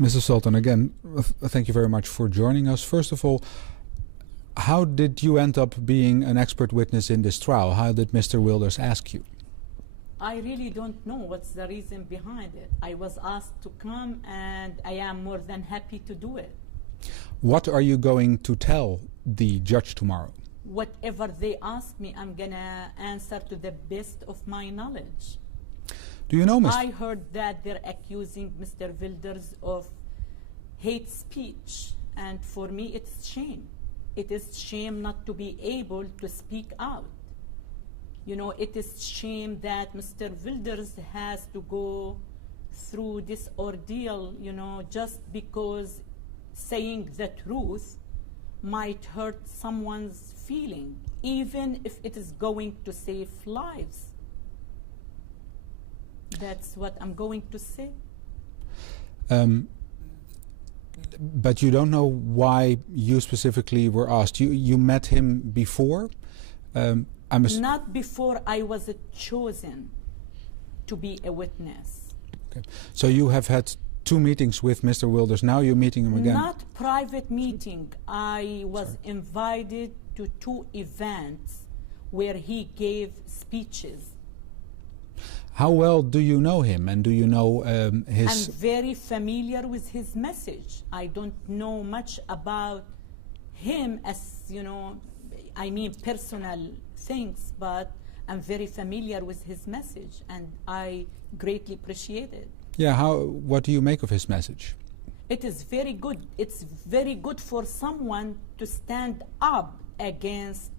Mr. Sultan, again, thank you very much for joining us. First of all, how did you end up being an expert witness in this trial? How did Mr. Wilders ask you? I really don't know what's the reason behind it. I was asked to come, and I am more than happy to do it. What are you going to tell the judge tomorrow? Whatever they ask me, I'm gonna answer to the best of my knowledge. Do you know, Mr. I heard that they're accusing Mr. Wilders of hate speech, and for me it's shame. It is shame not to be able to speak out. You know, it is shame that Mr. Wilders has to go through this ordeal, you know, just because saying the truth might hurt someone's feeling, even if it is going to save lives. That's what I'm going to say. But you don't know why you specifically were asked. You met him before? Not before I was chosen to be a witness. Okay. So you have had 2 meetings with Mr. Wilders. Now you're meeting him again? Not private meeting. I was invited to 2 events where he gave speeches. How well do you know him, and do you know his... I'm very familiar with his message. I don't know much about him as, you know, I mean personal things, but I'm very familiar with his message, and I greatly appreciate it. Yeah, what do you make of his message? It is very good. It's very good for someone to stand up against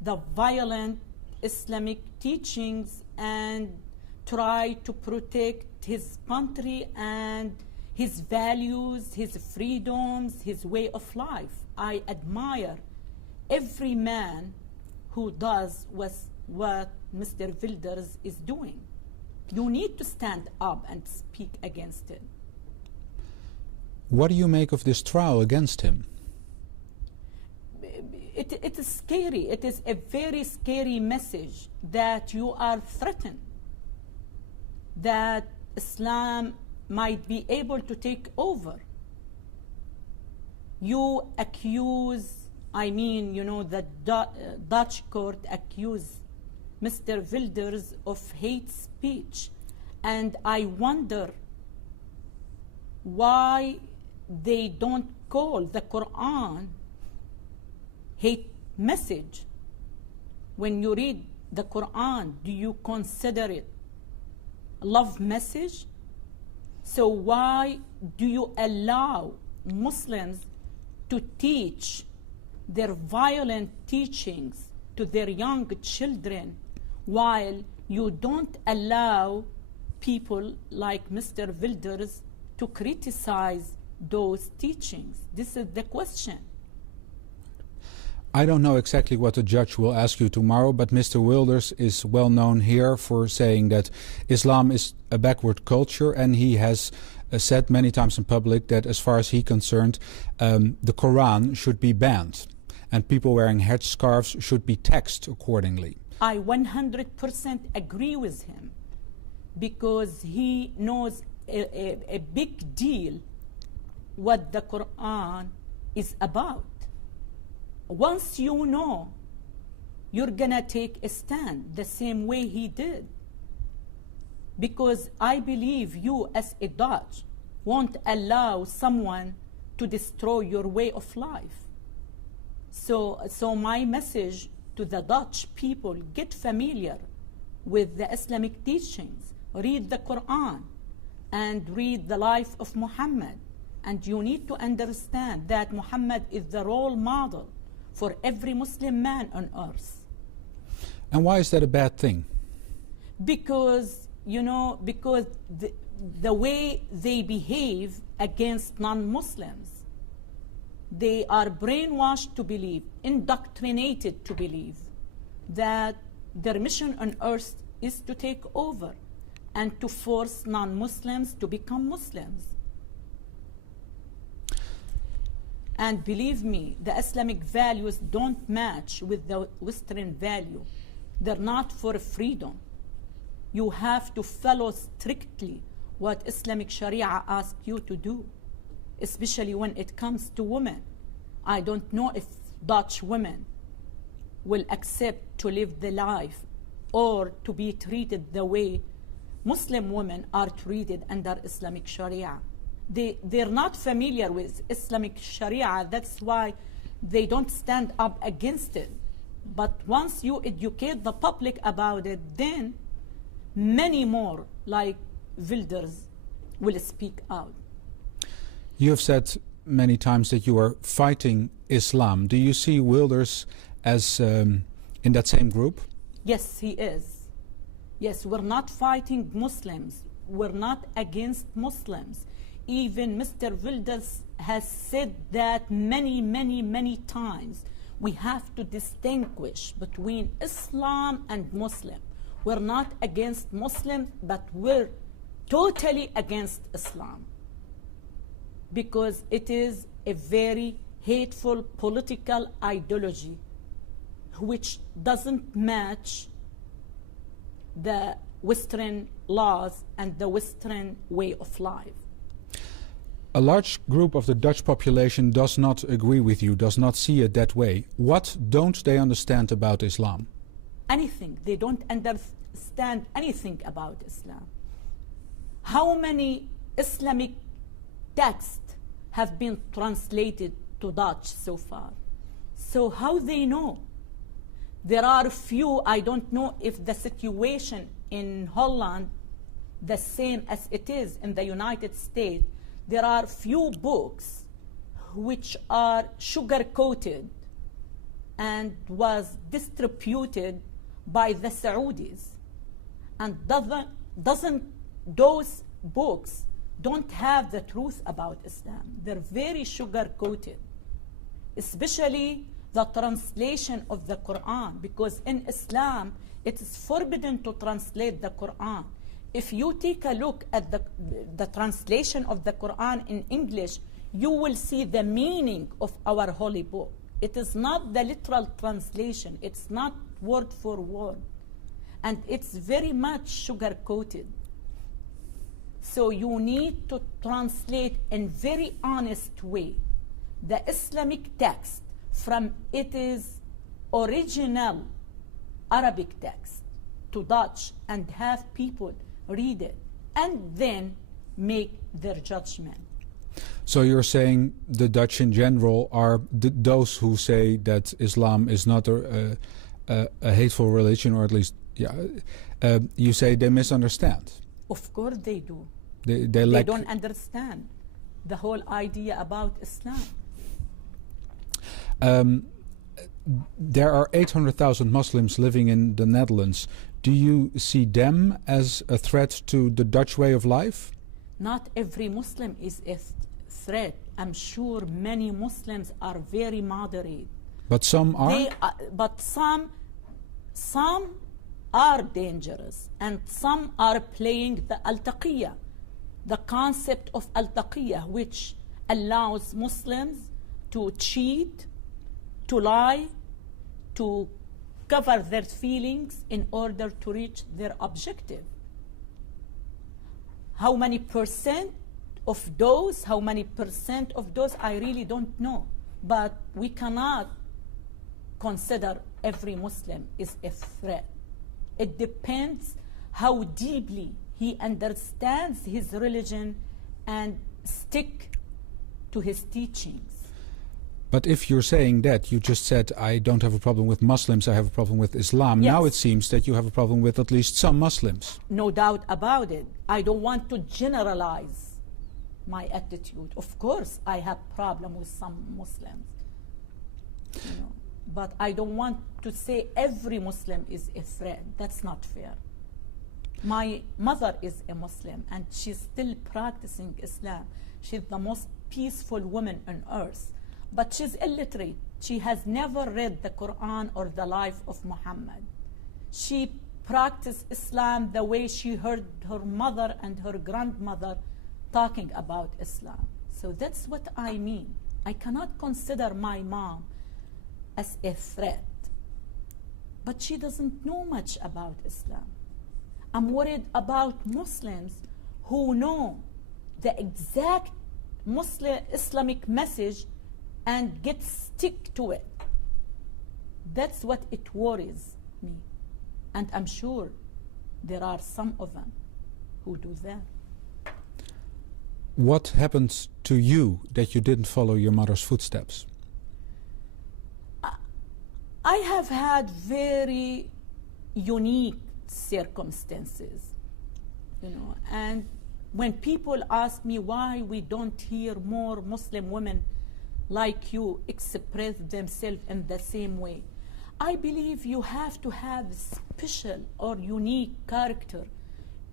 the violent Islamic teachings and try to protect his country and his values, his freedoms, his way of life. I admire every man who does what Mr. Wilders is doing. You need to stand up and speak against it. What do you make of this trial against him? It is scary. It is a very scary message that you are threatened, that Islam might be able to take over. You accuse, I mean, you know, the Dutch court accused Mr. Wilders of hate speech, and I wonder why they don't call the Quran hate message. When you read the Quran, do you consider it love message? So why do you allow Muslims to teach their violent teachings to their young children, while you don't allow people like Mr. Wilders to criticize those teachings? This is the question. I don't know exactly what the judge will ask you tomorrow, but Mr. Wilders is well known here for saying that Islam is a backward culture, and he has said many times in public that as far as he's concerned, the Quran should be banned and people wearing headscarves should be taxed accordingly. I 100% agree with him, because he knows a big deal what the Quran is about. Once you know, you're gonna take a stand the same way he did. Because I believe you as a Dutch won't allow someone to destroy your way of life. So my message to the Dutch people, get familiar with the Islamic teachings, read the Quran, and read the life of Muhammad. And you need to understand that Muhammad is the role model for every Muslim man on earth. And why is that a bad thing? Because, you know, because the way they behave against non-Muslims, they are brainwashed to believe, indoctrinated to believe that their mission on earth is to take over and to force non-Muslims to become Muslims. And believe me, the Islamic values don't match with the Western value. They're not for freedom. You have to follow strictly what Islamic Sharia asks you to do. especially when it comes to women. I don't know if Dutch women will accept to live the life or to be treated the way Muslim women are treated under Islamic Sharia. They're not familiar with Islamic Sharia, that's why they don't stand up against it. But once you educate the public about it, then many more like Wilders will speak out. You have said many times that you are fighting Islam. Do you see Wilders as in that same group? Yes, he is. Yes, we're not fighting Muslims. We're not against Muslims. Even Mr. Wilders has said that many times. We have to distinguish between Islam and Muslim. We're not against Muslims, but we're totally against Islam, because it is a very hateful political ideology which doesn't match the Western laws and the Western way of life. A large group of the Dutch population does not agree with you, does not see it that way. What don't they understand about Islam? Anything. They don't understand anything about Islam. How many Islamic texts have been translated to Dutch so far? So how they know? There are few. I don't know if the situation in Holland the same as it is in the United States. There are few books which are sugar-coated and was distributed by the Saudis. And doesn't those books don't have the truth about Islam. They're very sugar-coated, especially the translation of the Quran, because in Islam it is forbidden to translate the Quran. If you take a look at the translation of the Quran in English, you will see the meaning of our holy book. It is not the literal translation. It's not word for word. And it's very much sugar-coated. So you need to translate in very honest way the Islamic text from its original Arabic text to Dutch and have people read it and then make their judgment. So you're saying the Dutch in general are those who say that Islam is not a hateful religion, or at least, you say they misunderstand. Of course they do. They don't understand the whole idea about Islam. There are 800,000 Muslims living in the Netherlands. Do you see them as a threat to the Dutch way of life? Not every Muslim is a threat. I'm sure many Muslims are very moderate. But some are? But some are dangerous, and some are playing the al-taqiyya, the concept of al-taqiyya, which allows Muslims to cheat, to lie, to cover their feelings in order to reach their objective. How many percent of those, I really don't know. But we cannot consider every Muslim is a threat. It depends how deeply he understands his religion and stick to his teachings. But if you're saying that, you just said, I don't have a problem with Muslims, I have a problem with Islam. Yes. Now it seems that you have a problem with at least some Muslims. No doubt about it. I don't want to generalize my attitude. Of course, I have problem with some Muslims. But I don't want to say every Muslim is a threat. That's not fair. My mother is a Muslim, and she's still practicing Islam. She's the most peaceful woman on earth. But she's illiterate. She has never read the Quran or the life of Muhammad. She practiced Islam the way she heard her mother and her grandmother talking about Islam. So that's what I mean. I cannot consider my mom as a threat. But she doesn't know much about Islam. I'm worried about Muslims who know the exact Muslim Islamic message and get stick to it. That's what it worries me. And I'm sure there are some of them who do that. What happened to you that you didn't follow your mother's footsteps? I have had very unique circumstances, and when people ask me why we don't hear more Muslim women like you express themselves in the same way, I believe you have to have special or unique character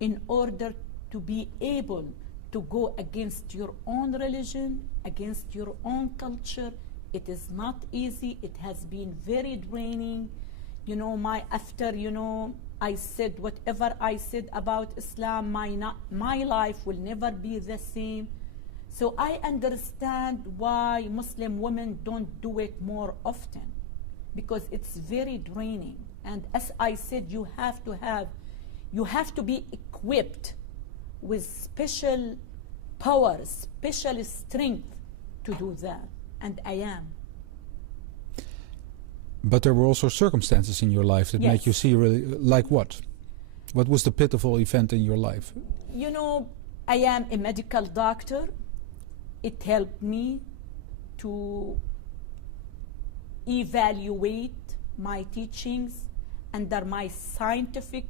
in order to be able to go against your own religion, against your own culture. It is not easy. It has been very draining. I said whatever I said about Islam, my life will never be the same. So I understand why Muslim women don't do it more often, because it's very draining. And as I said, you have to be equipped with special power, special strength to do that. And I am. But there were also circumstances in your life that made you see really, like what? What was the pitiful event in your life? I am a medical doctor. It helped me to evaluate my teachings under my scientific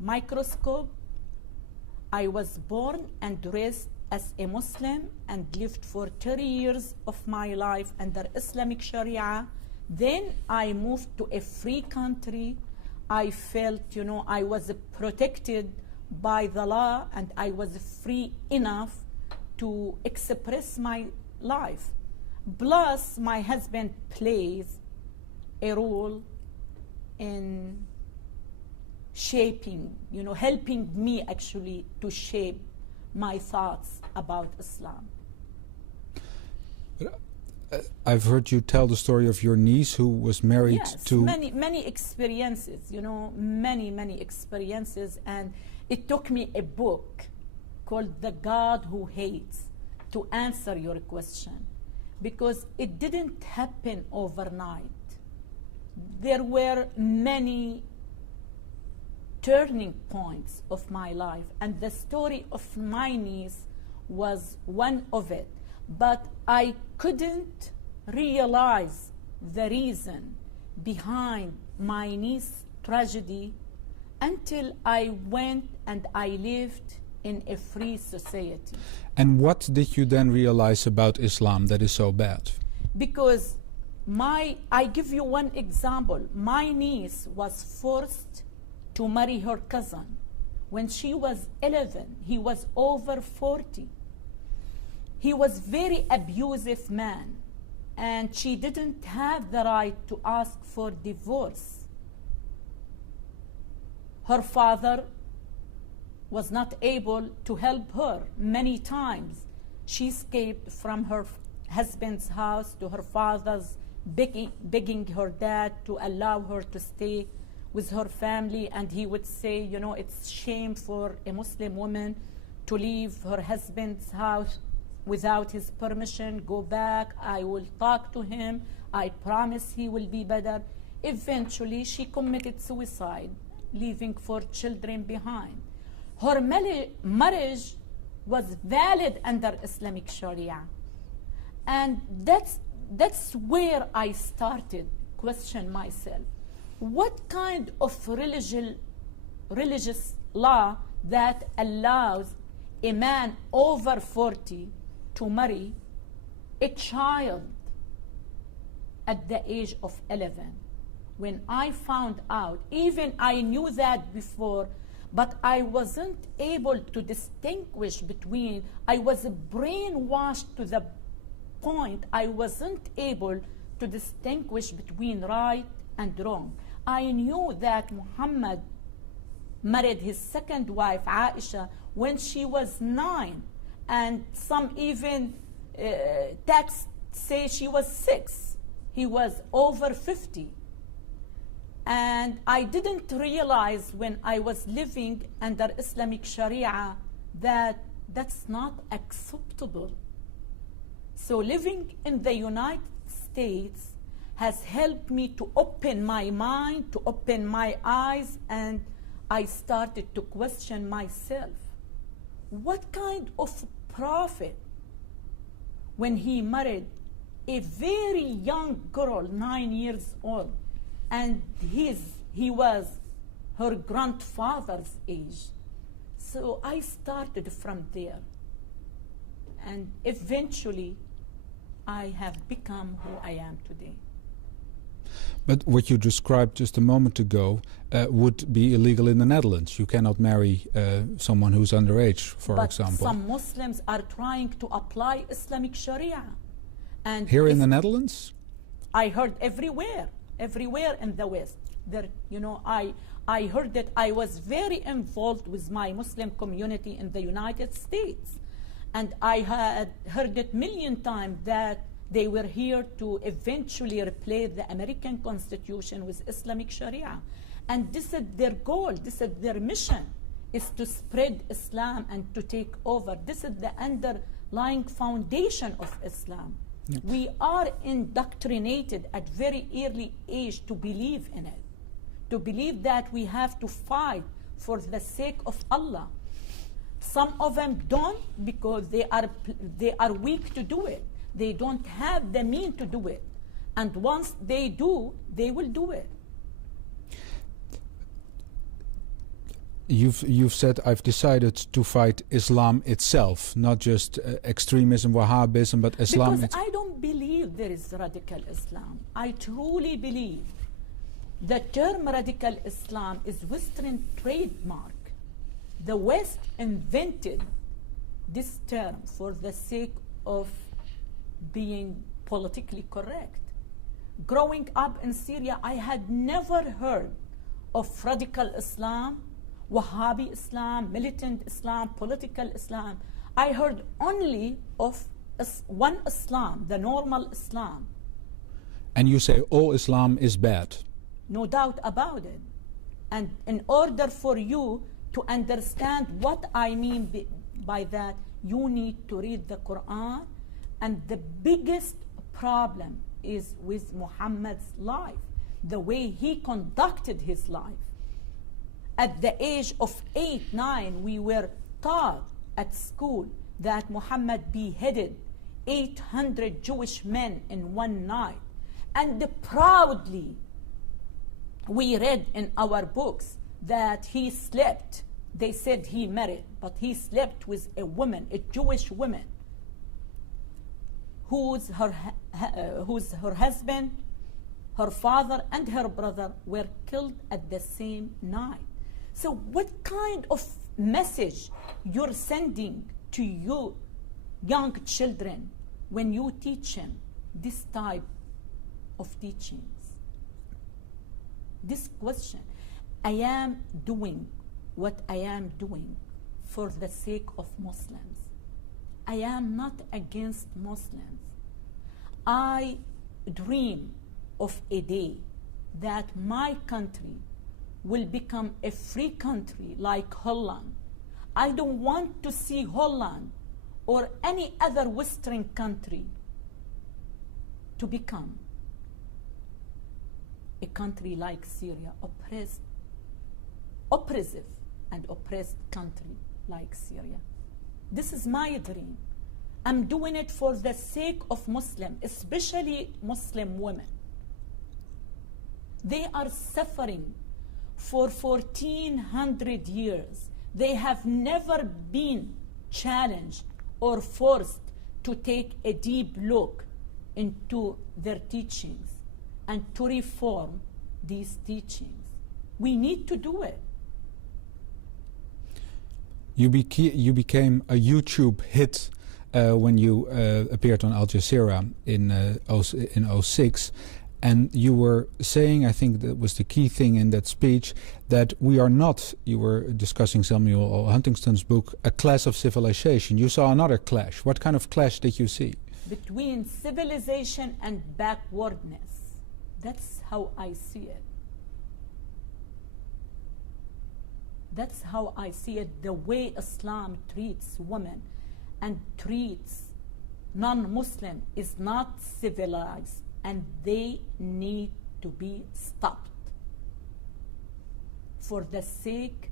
microscope. I was born and raised as a Muslim and lived for 30 years of my life under Islamic Sharia. Then I moved to a free country. I felt, I was protected by the law and I was free enough to express my life. Plus, my husband plays a role in shaping, helping me actually to shape my thoughts about Islam. I've heard you tell the story of your niece who was married to... many experiences, many experiences. And it took me a book called The God Who Hates to answer your question, because it didn't happen overnight. There were many turning points of my life, and the story of my niece was one of it. But I couldn't realize the reason behind my niece's tragedy until I went and I lived in a free society. And what did you then realize about Islam that is so bad? Because I give you one example. My niece was forced to marry her cousin. When she was 11, he was over 40. He was very abusive man, and she didn't have the right to ask for divorce. Her father was not able to help her many times. She escaped from her husband's house to her father's, begging her dad to allow her to stay with her family, and he would say, it's shame for a Muslim woman to leave her husband's house without his permission. Go back, I will talk to him, I promise he will be better. Eventually, she committed suicide, leaving 4 children behind. Her marriage was valid under Islamic Sharia. And that's where I started question myself. What kind of religious law that allows a man over 40 to marry a child at the age of 11? When I found out, even I knew that before, but I wasn't able to distinguish between, I was brainwashed to the point I wasn't able to distinguish between right and wrong. I knew that Muhammad married his second wife, Aisha, when she was 9. And some even texts say she was 6. He was over 50. And I didn't realize when I was living under Islamic Sharia that that's not acceptable. So living in the United States has helped me to open my mind, to open my eyes, and I started to question myself. What kind of prophet, when he married a very young girl, 9 years old, and he was her grandfather's age? So I started from there. And eventually, I have become who I am today. But what you described just a moment ago would be illegal in the Netherlands. You cannot marry someone who's underage, for example. But some Muslims are trying to apply Islamic Sharia. And here in the Netherlands? I heard everywhere in the West. There, I heard that I was very involved with my Muslim community in the United States. And I had heard it a million times that they were here to eventually replace the American Constitution with Islamic Sharia. And this is their goal, this is their mission, is to spread Islam and to take over. This is the underlying foundation of Islam. Yeah. We are indoctrinated at very early age to believe in it, to believe that we have to fight for the sake of Allah. Some of them don't because they are weak to do it. They don't have the means to do it. And once they do, they will do it. You've said, I've decided to fight Islam itself, not just extremism, Wahhabism, but Islam. Because I don't believe there is radical Islam. I truly believe the term radical Islam is Western trademark. The West invented this term for the sake of being politically correct. Growing up in Syria, I had never heard of radical Islam, Wahhabi Islam, militant Islam, political Islam. I heard only of one Islam, the normal Islam. And you say all Islam is bad? No doubt about it. And in order for you to understand what I mean by that, you need to read the Quran. And the biggest problem is with Muhammad's life, the way he conducted his life. At the age of 8, 9, we were taught at school that Muhammad beheaded 800 Jewish men in one night. And proudly, we read in our books that he slept. They said he married, but he slept with a woman, a Jewish woman, whose her husband, her father, and her brother were killed at the same night. So what kind of message you're sending to your young children when you teach them this type of teachings? This question, I am doing what I am doing for the sake of Muslims. I am not against Muslims. I dream of a day that my country will become a free country like Holland. I don't want to see Holland or any other Western country to become a country like Syria, oppressive and oppressed country like Syria. This is my dream. I'm doing it for the sake of Muslims, especially Muslim women. They are suffering for 1400 years. They have never been challenged or forced to take a deep look into their teachings and to reform these teachings. We need to do it. You became a YouTube hit when you appeared on Al Jazeera in 2006. And you were saying, I think that was the key thing in that speech, that we are not, you were discussing Samuel Huntington's book, a clash of civilization. You saw another clash. What kind of clash did you see? Between civilization and backwardness. That's how I see it. That's how I see it, the way Islam treats women and treats non-Muslim is not civilized, and they need to be stopped for the sake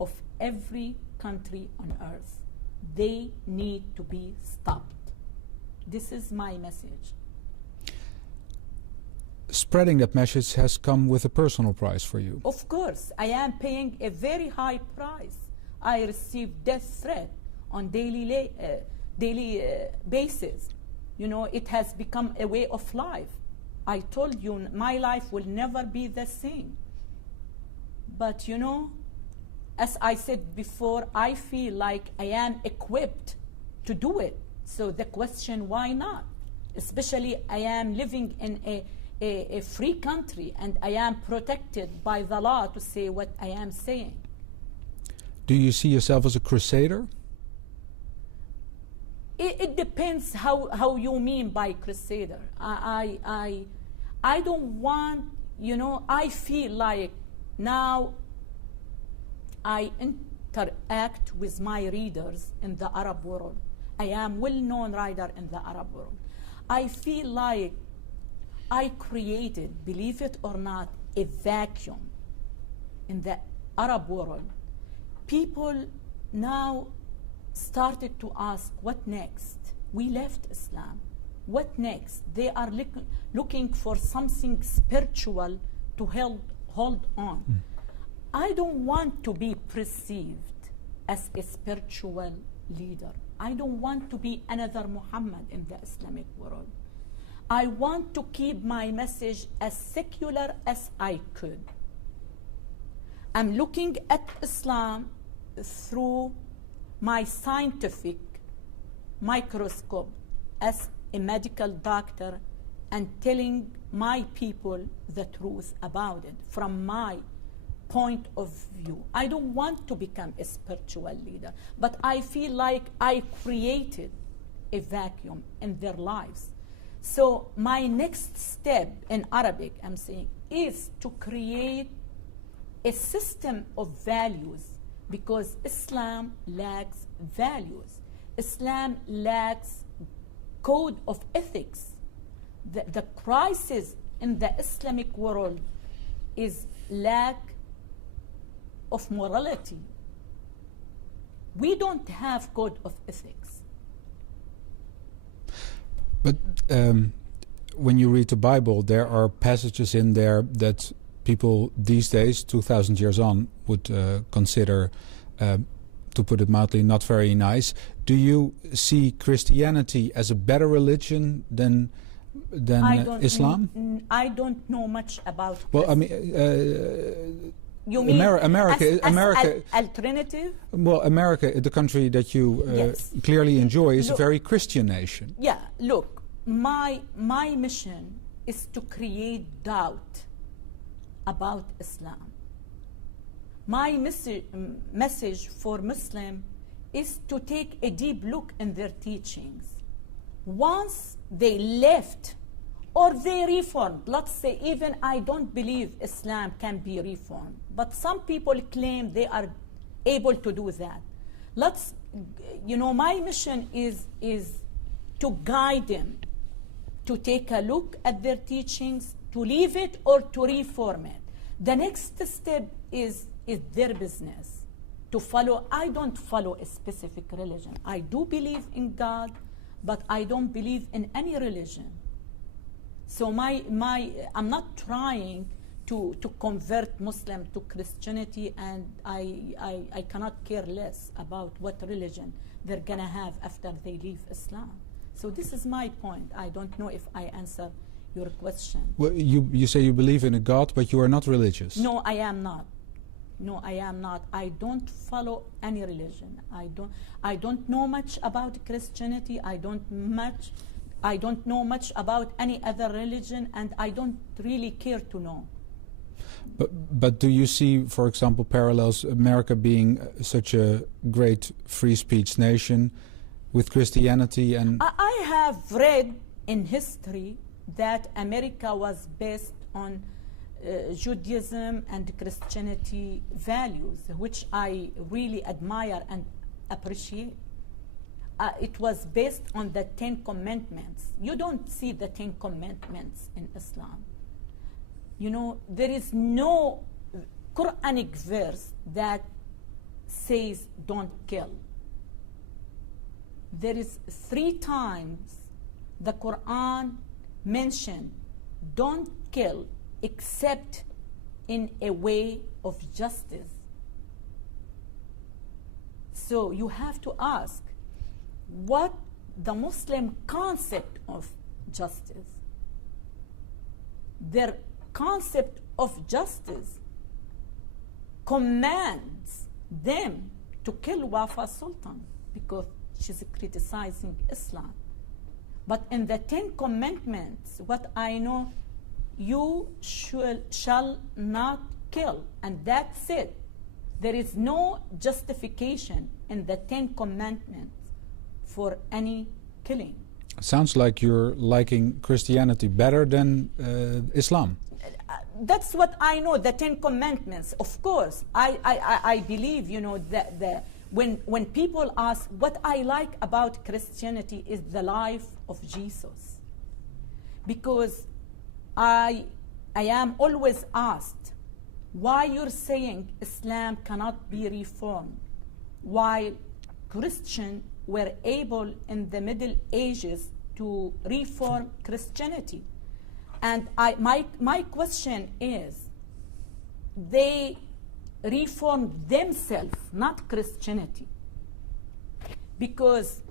of every country on earth. They need to be stopped. This is my message. Spreading that message has come with a personal price for you. Of course, I am paying a very high price. I receive death threat on daily basis. You know, it has become a way of life. I told you, my life will never be the same. But you know, as I said before, I feel like I am equipped to do it. So the question, why not? Especially I am living in a free country, and I am protected by the law to say what I am saying. Do you see yourself as a crusader? It depends how you mean by crusader. I don't want, you know, I feel like now I interact with my readers in the Arab world. I am well-known writer in the Arab world. I feel like I created, believe it or not, a vacuum in the Arab world. People now started to ask, what next? We left Islam. What next? They are looking for something spiritual to hold on. I don't want to be perceived as a spiritual leader. I don't want to be another Muhammad in the Islamic world. I want to keep my message as secular as I could. I'm looking at Islam through my scientific microscope as a medical doctor and telling my people the truth about it from my point of view. I don't want to become a spiritual leader, but I feel like I created a vacuum in their lives. So my next step in Arabic, I'm saying, is to create a system of values, because Islam lacks values. Islam lacks code of ethics. The crisis in the Islamic world is lack of morality. We don't have code of ethics. But when you read the Bible, there are passages in there that people these days, 2,000 years on, would consider, to put it mildly, not very nice. Do you see Christianity as a better religion than Islam? I don't know much about. Well, I mean, you mean America? Alternative? Well, America, the country that you Yes. clearly enjoy, is Look, a very Christian nation. Yeah. Look, my mission is to create doubt about Islam. My message for Muslims is to take a deep look in their teachings. Once they left or they reformed, let's say even I don't believe Islam can be reformed, but some people claim they are able to do that. My mission is to guide them, to take a look at their teachings, to leave it or to reform it. The next step is their business to follow. I don't follow a specific religion. I do believe in God, but I don't believe in any religion. So I'm not trying to convert Muslim to Christianity, and I cannot care less about what religion they're gonna have after they leave Islam. So this is my point. I don't know if I answer your question. Well, you say you believe in a God, but you are not religious. No, I am not. No, I am not. I don't follow any religion. I don't know much about Christianity. I don't know much about any other religion, and I don't really care to know. But do you see, for example, parallels, America being such a great free speech nation with Christianity? And I have read in history that America was based on Judaism and Christianity values, which I really admire and appreciate. it was based on the 10 Commandments. You don't see the 10 Commandments in Islam. You know, there is no Quranic verse that says don't kill. There is 3 times the Quran mentioned don't kill except in a way of justice. So you have to ask what the Muslim concept of justice. Their concept of justice commands them to kill Wafa Sultan because she's criticizing Islam. But in the 10 Commandments, what I know, you shall not kill, and that's it. There is no justification in the 10 Commandments for any killing. Sounds like you're liking Christianity better than Islam. That's what I know, the 10 Commandments. Of course, I believe, you know, that when people ask, what I like about Christianity is the life of Jesus. Because I am always asked why you're saying Islam cannot be reformed, while Christians were able in the Middle Ages to reform Christianity. And my question is, they reformed themselves, not Christianity, because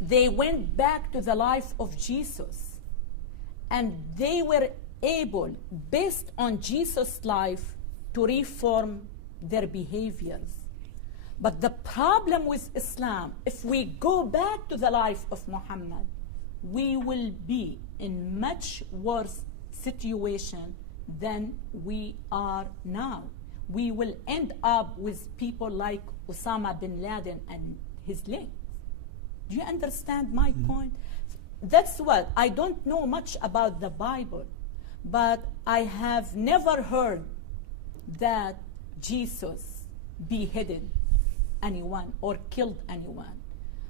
they went back to the life of Jesus, and they were able, based on Jesus' life, to reform their behaviors. But the problem with Islam, if we go back to the life of Muhammad, we will be in much worse situation than we are now. We will end up with people like Osama bin Laden and his links. Do you understand my point? That's what, I don't know much about the Bible, but I have never heard that Jesus beheaded anyone or killed anyone.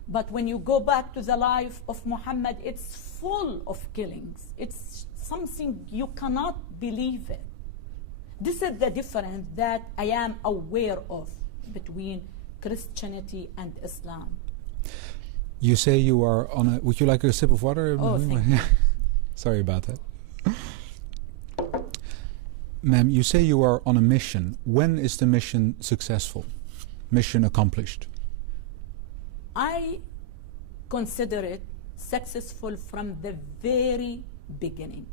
But when you go back to the life of Muhammad, it's full of killings. It's something you cannot believe it. This is the difference that I am aware of between Christianity and Islam. You say you are on a... Would you like a sip of water? Oh, thank you. Sorry about that. Ma'am, you say you are on a mission. When is the mission successful? Mission accomplished? I consider it successful from the very beginning.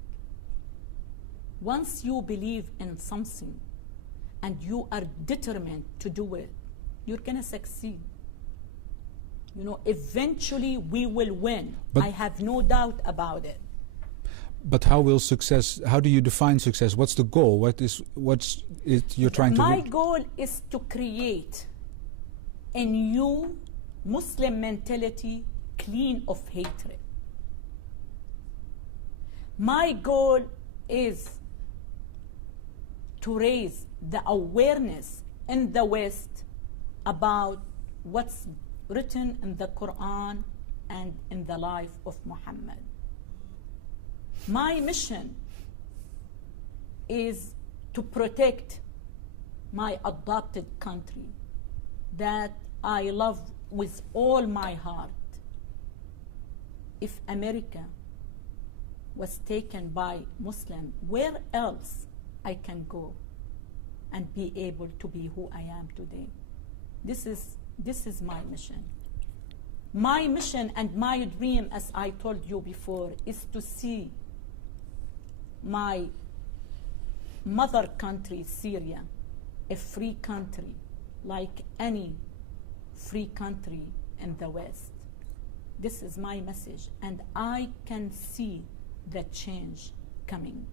Once you believe in something and you are determined to do it, you're going to succeed. You know, eventually we will win. But I have no doubt about it. But how will success, how do you define success? What's the goal? What's it you're trying to My goal is to create a new Muslim mentality clean of hatred. My goal is to raise the awareness in the West about what's written in the Quran and in the life of Muhammad. My mission is to protect my adopted country that I love with all my heart. If America was taken by Muslim, where else I can go and be able to be who I am today? This is my mission. My mission and my dream, as I told you before, is to see my mother country, Syria, a free country like any free country in the West. This is my message, and I can see the change coming.